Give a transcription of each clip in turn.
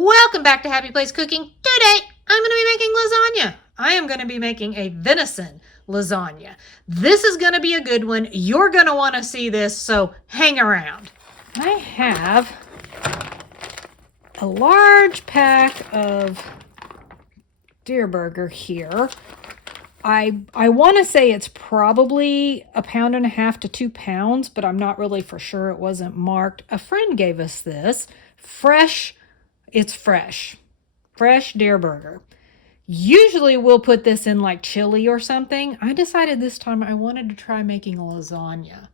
Welcome back to Happy Place Cooking. Today, I'm going to be making lasagna. I am going to be making a venison lasagna. This is going to be a good one. You're going to want to see this, so hang around. I have a large pack of deer burger here. I want to say it's probably 1.5 pounds to 2 pounds, but I'm not really for sure. It wasn't marked. A friend gave us this. Fresh. It's fresh deer burger. Usually we'll put this in like chili or something. I decided this time I wanted to try making a lasagna.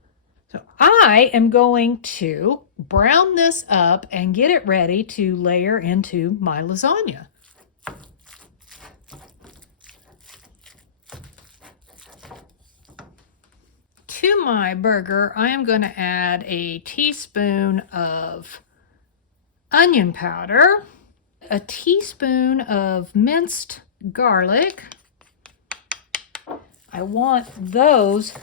So I am going to brown this up and get it ready to layer into my lasagna. To my burger, I am going to add a teaspoon of onion powder, a teaspoon of minced garlic. I want those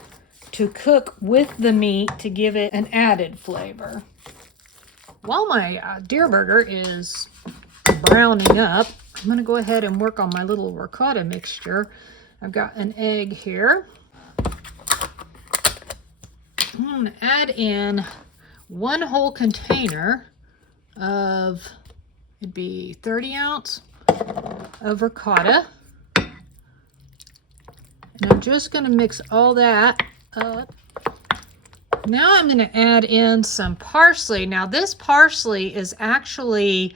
to cook with the meat to give it an added flavor. While my deer burger is browning up, I'm going to go ahead and work on my little ricotta mixture. I've got an egg here. I'm going to add in 1 whole container of, it'd be 30 ounce of ricotta. And I'm just going to mix all that up. Now I'm going to add in some parsley. Now this parsley is actually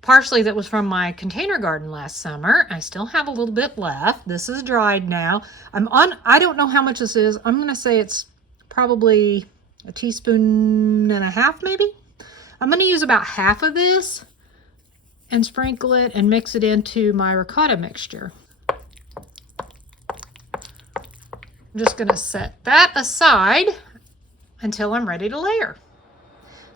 parsley that was from my container garden last summer. I still have a little bit left. This is dried now. I don't know how much this is. I'm going to say it's probably 1.5 teaspoons maybe. I'm going to use about half of this and sprinkle it and mix it into my ricotta mixture. I'm just going to set that aside until I'm ready to layer.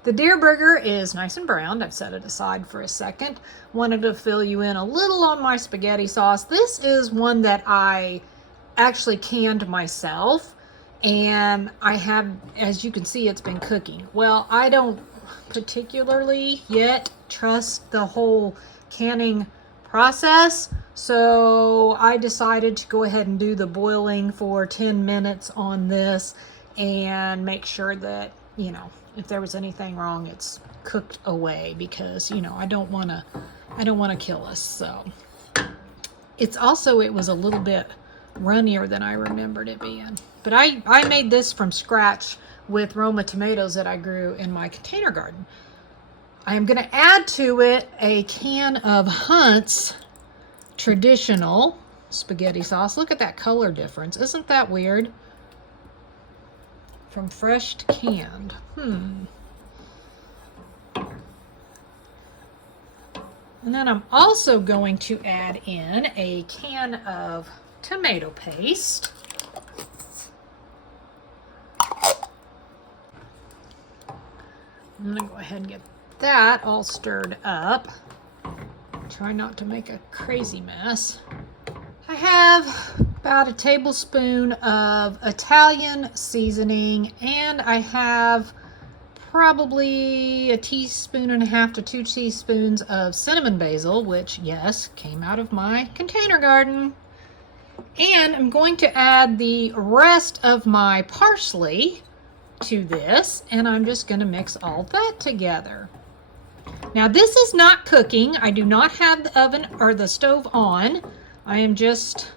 The deer burger is nice and browned. I've set it aside for a second. Wanted to fill you in a little on my spaghetti sauce. This is one that I actually canned myself, and I have, as you can see, it's been cooking. Well, I don't particularly yet trust the whole canning process, so I decided to go ahead and do the boiling for 10 minutes on this and make sure that, you know, if there was anything wrong, it's cooked away, because, you know, I don't want to kill us. So it was a little bit runnier than I remembered it being, but I made this from scratch with Roma tomatoes that I grew in my container garden. I am going to add to it a can of Hunt's traditional spaghetti sauce. Look at that color difference. Isn't that weird? From fresh to canned. And then I'm also going to add in a can of tomato paste. I'm going to go ahead and get that all stirred up. Try not to make a crazy mess. I have about 1 tablespoon of Italian seasoning, and I have probably 1.5 teaspoons to 2 teaspoons of cinnamon basil, which, yes, came out of my container garden. And I'm going to add the rest of my parsley to this, and I'm just going to mix all that together. Now this is not cooking. I do not have the oven or the stove on. I am just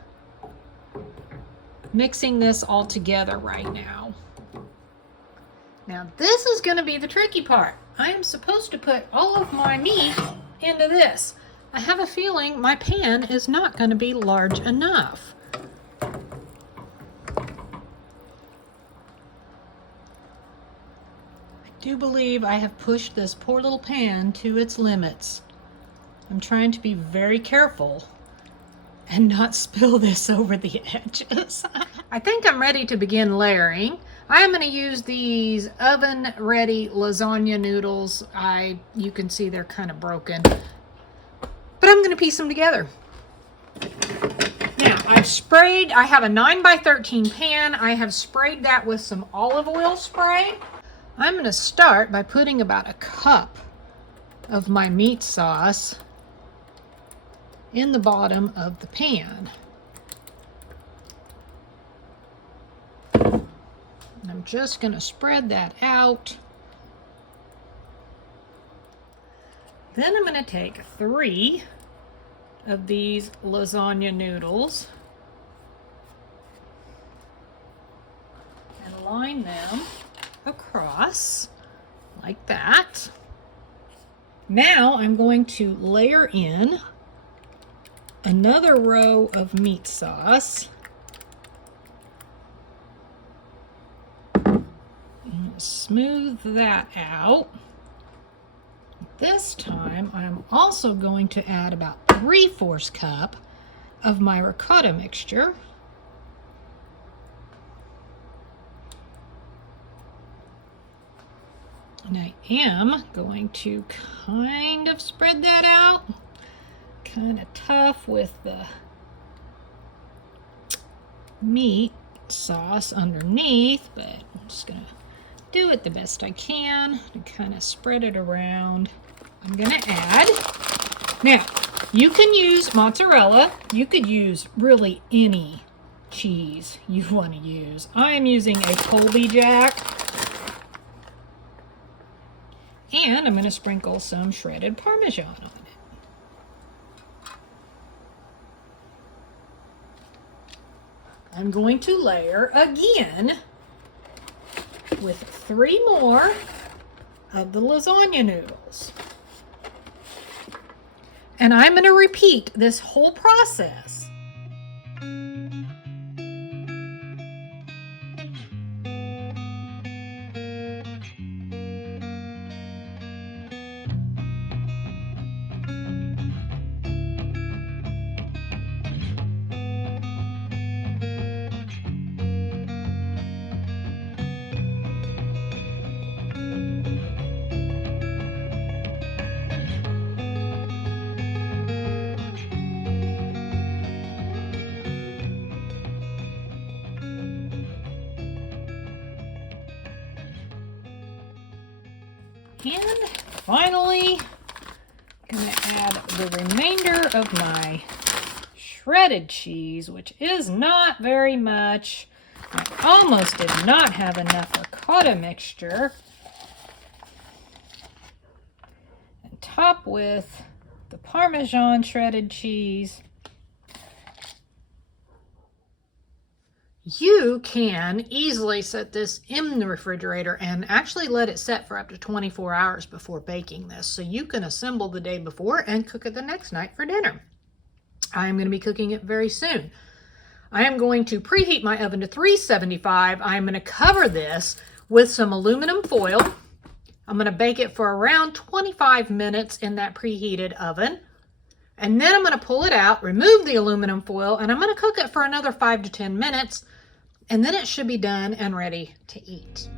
mixing this all together right now. Now this is going to be the tricky part. I am supposed to put all of my meat into this. I have a feeling my pan is not going to be large enough. I do believe I have pushed this poor little pan to its limits. I'm trying to be very careful and not spill this over the edges. I think I'm ready to begin layering. I am going to use these oven-ready lasagna noodles. You can see they're kind of broken, but I'm going to piece them together. Now, I have a 9x13 pan. I have sprayed that with some olive oil spray. I'm going to start by putting about 1 cup of my meat sauce in the bottom of the pan. And I'm just going to spread that out. Then I'm going to take 3 of these lasagna noodles and line them across like that. Now I'm going to layer in another row of meat sauce. And smooth that out. This time I'm also going to add about 3/4 cup of my ricotta mixture. And I am going to kind of spread that out. Kind of tough with the meat sauce underneath, but I'm just going to do it the best I can and kind of spread it around. I'm going to add, now you can use mozzarella, you could use really any cheese you want to use. I'm using a Colby Jack, and I'm going to sprinkle some shredded Parmesan on it. I'm going to layer again with 3 more of the lasagna noodles. And I'm going to repeat this whole process. And finally, I'm going to add the remainder of my shredded cheese, which is not very much. I almost did not have enough ricotta mixture. And top with the Parmesan shredded cheese. You can easily set this in the refrigerator and actually let it set for up to 24 hours before baking this. So you can assemble the day before and cook it the next night for dinner. I am going to be cooking it very soon. I am going to preheat my oven to 375. I'm going to cover this with some aluminum foil. I'm going to bake it for around 25 minutes in that preheated oven. And then I'm going to pull it out, remove the aluminum foil, and I'm going to cook it for another 5 to 10 minutes. And then it should be done and ready to eat.